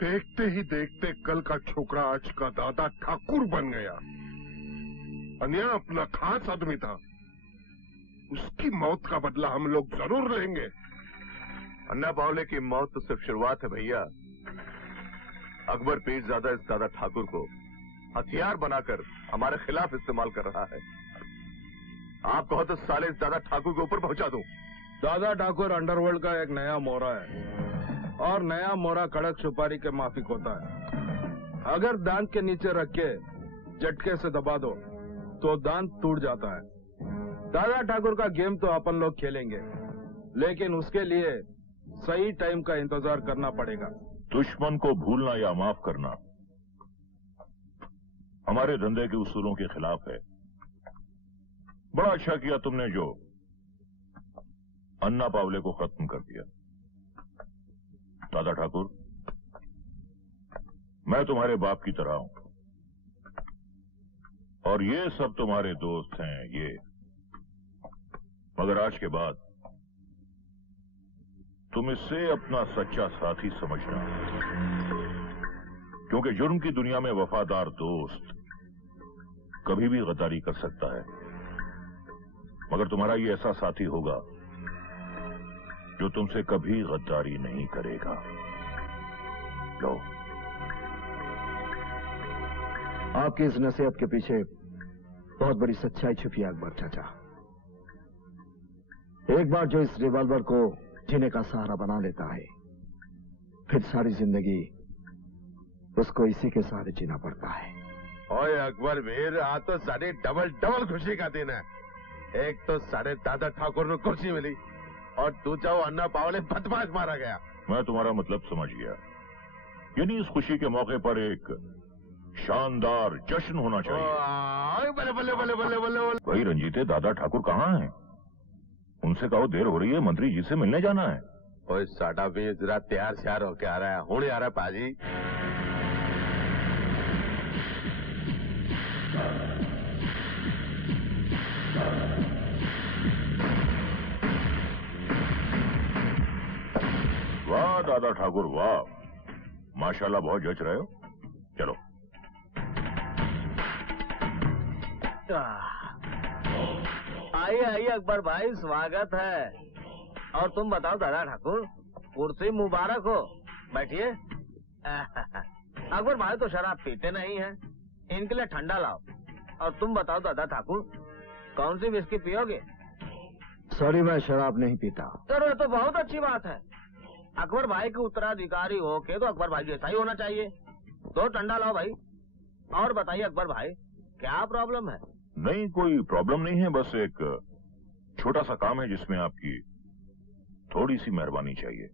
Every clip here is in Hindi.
देखते ही देखते कल का छोकरा आज का दादा ठाकुर बन गया। अन्या अपना खास आदमी था, उसकी मौत का बदला हम लोग जरूर लेंगे। अन्ना बावले की मौत तो सिर्फ शुरुआत है भैया। अकबर पीरजादा इस दादा ठाकुर को हथियार बनाकर हमारे खिलाफ इस्तेमाल कर रहा है। आप कहो तो साले इस दादा ठाकुर के ऊपर पहुंचा दूं। दादा ठाकुर अंडरवर्ल्ड का एक नया मोहरा है और नया मोहरा कड़क सुपारी के माफिक होता है। अगर दांत के नीचे रख के झटके से दबा दो तो दांत टूट जाता है। दादा ठाकुर का गेम तो अपन लोग खेलेंगे, लेकिन उसके लिए सही टाइम का इंतजार करना पड़ेगा। दुश्मन को भूलना या माफ करना हमारे धंधे के उसूलों के खिलाफ है। बड़ा अच्छा किया तुमने जो अन्ना बावले को खत्म कर दिया। दादा ठाकुर, मैं तुम्हारे बाप की तरह हूं और ये सब तुम्हारे दोस्त हैं ये, मगर आज के बाद तुम इससे अपना सच्चा साथी समझना, क्योंकि जुर्म की दुनिया में वफादार दोस्त कभी भी गद्दारी कर सकता है, मगर तुम्हारा ये ऐसा साथी होगा जो तुमसे कभी गद्दारी नहीं करेगा। लो, आपकी इस नसीहत के पीछे बहुत बड़ी सच्चाई छुपी है अकबर चाचा। एक बार जो इस रिवॉल्वर को जीने का सहारा बना लेता है, फिर सारी जिंदगी उसको इसी के सहारे जीना पड़ता है। ओए अकबर वीर, आज तो साढ़े डबल खुशी का दिन है। एक तो साढ़े दादा ठाकुर को कुर्सी मिली और दूसरा वो अन्ना बावले बदमाश मारा गया। मैं तुम्हारा मतलब समझ गया। यानी इस खुशी के मौके पर एक शानदार जश्न होना चाहिए। बल्ले बल्ले बल्ले बल्ले बल्ले। भाई रंजीते, दादा ठाकुर कहाँ हैं? उनसे कहो देर हो रही है, मंत्री जी से मिलने जाना है। ओए साडा भी जरा तैयार श्यार होके आ रहा है, हुणे आ रहा है पाजी। वाह दादा ठाकुर वाह, माशाल्लाह बहुत जच रहे हो। चलो आइए आइए अकबर भाई, स्वागत है। और तुम बताओ दादा ठाकुर, कुर्सी मुबारक हो, बैठिए। अकबर भाई तो शराब पीते नहीं हैं, इनके लिए ठंडा लाओ। और तुम बताओ दादा ठाकुर, कौन सी विस्की पियोगे? सॉरी, मैं शराब नहीं पीता। चलो तो बहुत अच्छी बात है। अकबर भाई के उत्तराधिकारी हो के तो अकबर भाई जैसा ही होना चाहिए। दो ठंडा लाओ भाई। और बताइए अकबर भाई, क्या प्रॉब्लम है? नहीं, कोई प्रॉब्लम नहीं है, बस एक छोटा सा काम है जिसमें आपकी थोड़ी सी मेहरबानी चाहिए।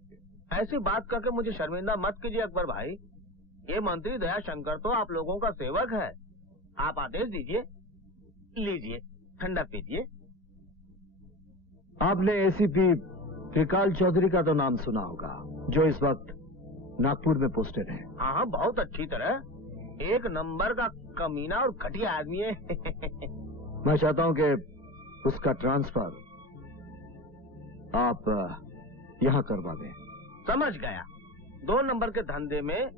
ऐसी बात करके मुझे शर्मिंदा मत कीजिए अकबर भाई। ये मंत्री दया शंकर तो आप लोगों का सेवक है। आप आदेश दीजिए, लीजिए ठंडा पीजिए। आपने एसीपी त्रिकाल चौधरी का तो नाम सुना होगा, जो इस वक्त नागपुर में पोस्टेड है। हाँ हाँ, बहुत अच्छी तरह। एक नंबर का कमीना और घटिया आदमी है। मैं चाहता हूं कि उसका ट्रांसफर आप यहां करवा दें। समझ गया। 2 नंबर के धंधे में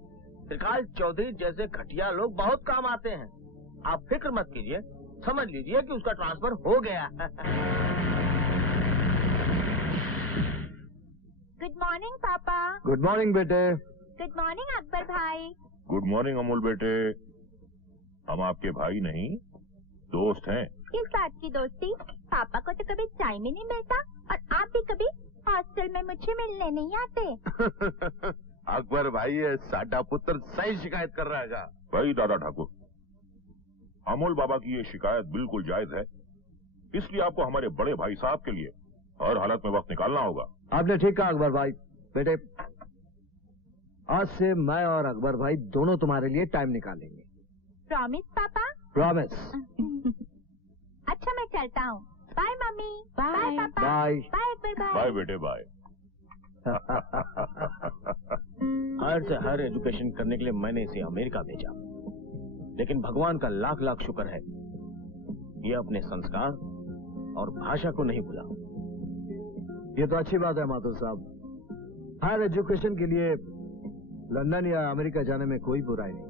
त्रिकाल चौधरी जैसे घटिया लोग बहुत काम आते हैं। आप फिक्र मत कीजिए, समझ लीजिए कि उसका ट्रांसफर हो गया। गुड मॉर्निंग पापा। गुड मॉर्निंग बेटे। गुड मॉर्निंग अकबर भाई। गुड मॉर्निंग अमूल बेटे। हम आपके भाई नहीं, दोस्त हैं। किस बात की दोस्ती? पापा को तो कभी टाइम ही नहीं मिलता और आप भी कभी हॉस्टल में मुझे मिलने नहीं आते। अकबर भाई ये साडा पुत्र सही शिकायत कर रहा है। भाई दादा ठाकुर, अमोल बाबा की ये शिकायत बिल्कुल जायज है, इसलिए आपको हमारे बड़े भाई साहब के लिए हर हालत में वक्त निकालना होगा। आपने ठीक कहा अकबर भाई। बेटे, आज से मैं और अकबर भाई दोनों तुम्हारे लिए टाइम निकालेंगे। प्रॉमिस पापा? प्रॉमिस। अच्छा मैं चलता हूँ। Bye mummy. Bye papa. Bye. Bye Akbar भाई। बाय बेटे बाय। हायर से हायर एजुकेशन करने के लिए मैंने इसे अमेरिका भेजा, लेकिन भगवान का लाख लाख शुक्र है ये अपने संस्कार और भाषा को नहीं भूला। ये तो अच्छी बात है माथुर साहब। हायर एजुकेशन के लिए लंदन या अमेरिका जाने में कोई बुराई नहीं।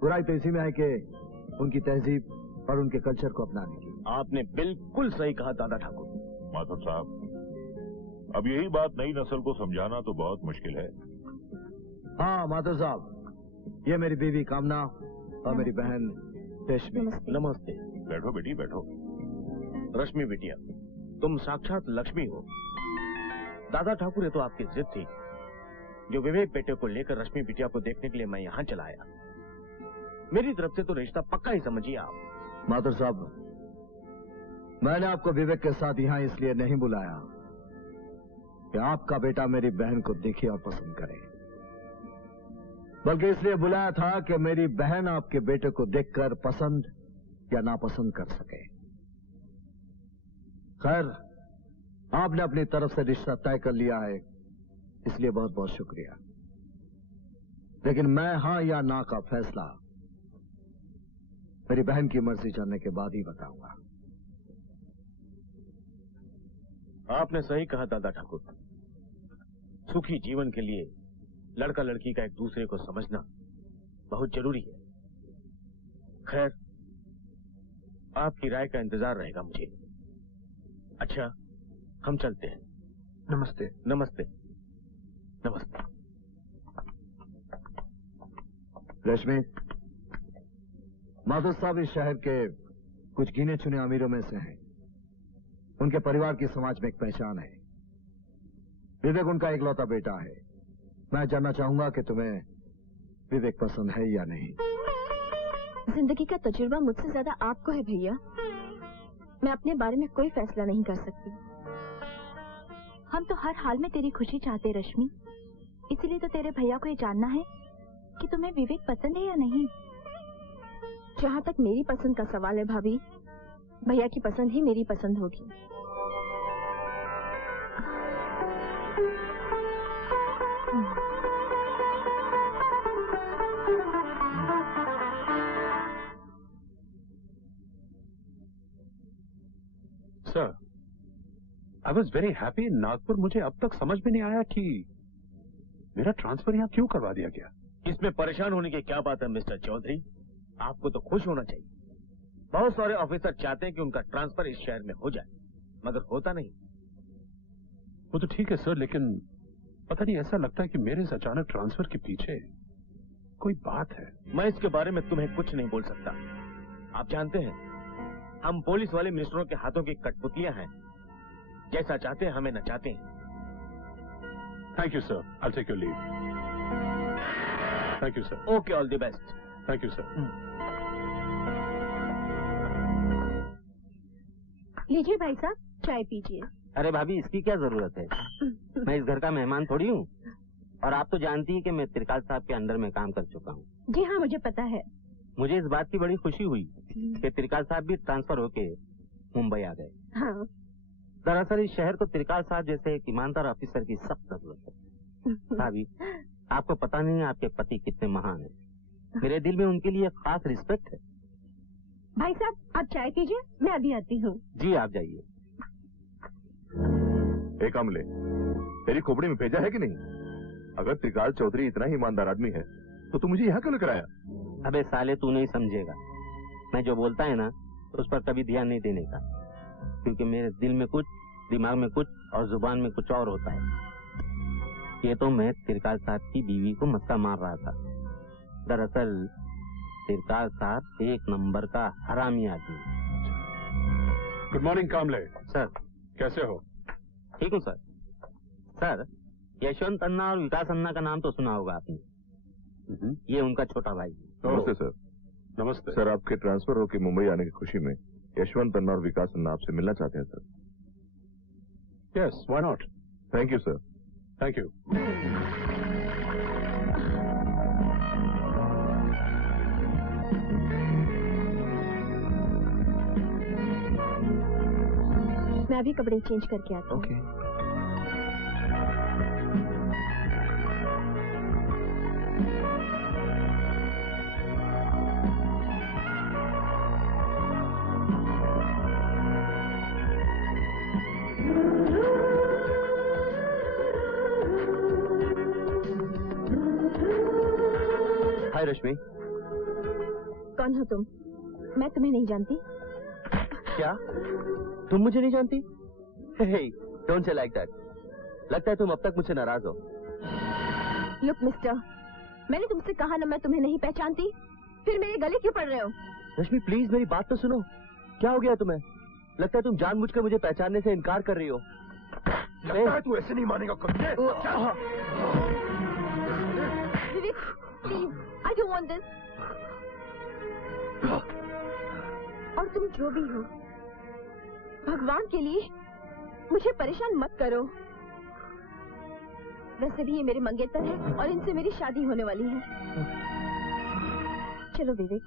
बुराई तो इसी में है कि उनकी तहजीब और उनके कल्चर को अपनाने की। आपने बिल्कुल सही कहा दादा ठाकुर। माथुर साहब, अब यही बात नई नस्ल को समझाना तो बहुत मुश्किल है। हाँ माथुर साहब, ये मेरी बीवी कामना और मेरी बहन रेशमी। नमस्ते। बैठो बेटी बैठो। रश्मि बिटिया, तुम साक्षात लक्ष्मी हो। दादा ठाकुर, ये तो आपकी जिद थी जो विवेक बेटे को लेकर रश्मि बिटिया को देखने के लिए मैं यहाँ चला आया। मेरी तरफ से तो रिश्ता पक्का ही समझिए आप। माथुर साहब, मैंने आपको विवेक के साथ यहाँ इसलिए नहीं बुलाया कि आपका बेटा मेरी बहन को देखे और पसंद करे, बल्कि इसलिए बुलाया था कि मेरी बहन आपके बेटे को देखकर पसंद या नापसंद कर सके। खैर, आपने अपनी तरफ से रिश्ता तय कर लिया है, इसलिए बहुत बहुत शुक्रिया। लेकिन मैं हाँ या ना का फैसला मेरी बहन की मर्जी जानने के बाद ही बताऊंगा। आपने सही कहा दादा ठाकुर। सुखी जीवन के लिए लड़का लड़की का एक दूसरे को समझना बहुत जरूरी है। खैर, आपकी राय का इंतजार रहेगा मुझे। अच्छा, हम चलते हैं। नमस्ते। नमस्ते। नमस्ते। रश्मि, माधव साहब इस शहर के कुछ गिने चुने अमीरों में से हैं। उनके परिवार की समाज में एक पहचान है। विवेक उनका इकलौता बेटा है। मैं जानना चाहूंगा कि तुम्हें विवेक पसंद है या नहीं। जिंदगी का तजुर्बा मुझसे ज्यादा आपको है भैया। मैं अपने बारे में कोई फैसला नहीं कर सकती। हम तो हर हाल में तेरी खुशी चाहते रश्मि, इसीलिए तो तेरे भैया को ये जानना है कि तुम्हें विवेक पसंद है या नहीं। जहाँ तक मेरी पसंद का सवाल है भाभी, भैया की पसंद ही मेरी पसंद होगी। Sir, I was very happy. Nagpur मुझे अब तक समझ में नहीं आया कि मेरा ट्रांसफर यहाँ क्यों करवा दिया गया। इसमें परेशान होने की क्या बात है मिस्टर चौधरी? आपको तो खुश होना चाहिए। बहुत सारे ऑफिसर चाहते हैं कि उनका ट्रांसफर इस शहर में हो जाए, मगर होता नहीं। वो तो ठीक है सर, लेकिन पता नहीं ऐसा लगता है कि मेरे इस अचानक ट्रांसफर के पीछे कोई बात है। मैं इसके बारे में तुम्हें कुछ नहीं बोल सकता। आप जानते हैं, हम पुलिस वाले मिनिस्टरों के हाथों की कठपुतलियां हैं। जैसा चाहते हैं हमें नचाते हैं। Thank you sir, I take your leave. Thank you sir. Okay, all the best. Thank you sir. लीजिए भाई साहब, चाय पीजिए। अरे भाभी, इसकी क्या जरूरत है? मैं इस घर का मेहमान थोड़ी हूँ। और आप तो जानती हैं कि मैं त्रिकाल साहब के अंडर में काम कर चुका हूँ। जी हाँ, मुझे पता है। मुझे इस बात की बड़ी खुशी हुई कि त्रिकाल साहब भी ट्रांसफर होके मुंबई आ गए। हाँ। दरअसल इस शहर को त्रिकाल साहब जैसे एक ईमानदार ऑफिसर की सख्त जरूरत है। भाभी, आपको पता नहीं है आपके पति कितने महान हैं। मेरे दिल में उनके लिए खास रिस्पेक्ट है। भाई साहब, आप चाय पीजिए, मैं अभी आती हूँ। जी आप जाइए। एक अमले, तेरी खोपड़ी में भेजा है कि नहीं? अगर त्रिकाल चौधरी इतना ही ईमानदार आदमी है तो तू मुझे यहाँ क्यों लेकर आया? अबे साले, तू नहीं समझेगा। मैं जो बोलता है ना उस पर कभी ध्यान नहीं देने का, क्योंकि मेरे दिल में कुछ, दिमाग में कुछ और जुबान में कुछ और होता है। ये तो मैं त्रिकाल साहब की बीवी को मस्का मार रहा था। दरअसल त्रिकाल साहब एक नंबर का हरामी आदमी। गुड मॉर्निंग कामले। सर कैसे हो? ठीक हूँ सर। सर, यशवंत अन्ना और विकास अन्ना का नाम तो सुना होगा आपने। ये उनका छोटा भाई। नमस्ते सर। नमस्ते सर, आपके ट्रांसफर होकर मुंबई आने की खुशी में यशवंत अन्ना और विकास अन्ना आपसे मिलना चाहते हैं sir. Yes, why not. Thank you sir. Thank you. मैं अभी कपड़े चेंज करके आती हूँ। ओके। हाय रश्मि। कौन हो तुम? मैं तुम्हें नहीं जानती। क्या तुम मुझे नहीं जानती? Don't say like that. लगता है तुम अब तक मुझसे नाराज हो। लुक मिस्टर, मैंने तुमसे कहा ना मैं तुम्हें नहीं पहचानती, फिर मेरे गले क्यों पड़ रहे हो? रश्मि प्लीज मेरी बात तो सुनो। क्या हो गया तुम्हें? लगता है तुम जानबूझकर मुझे पहचानने से इनकार कर रही हो। लगता है तू ऐसे नहीं मानेगा कभी। Vivek, please, I don't want this. और तुम जो भी हो, भगवान के लिए मुझे परेशान मत करो। वैसे भी ये मेरे मंगेतर हैं और इनसे मेरी शादी होने वाली है। चलो विवेक,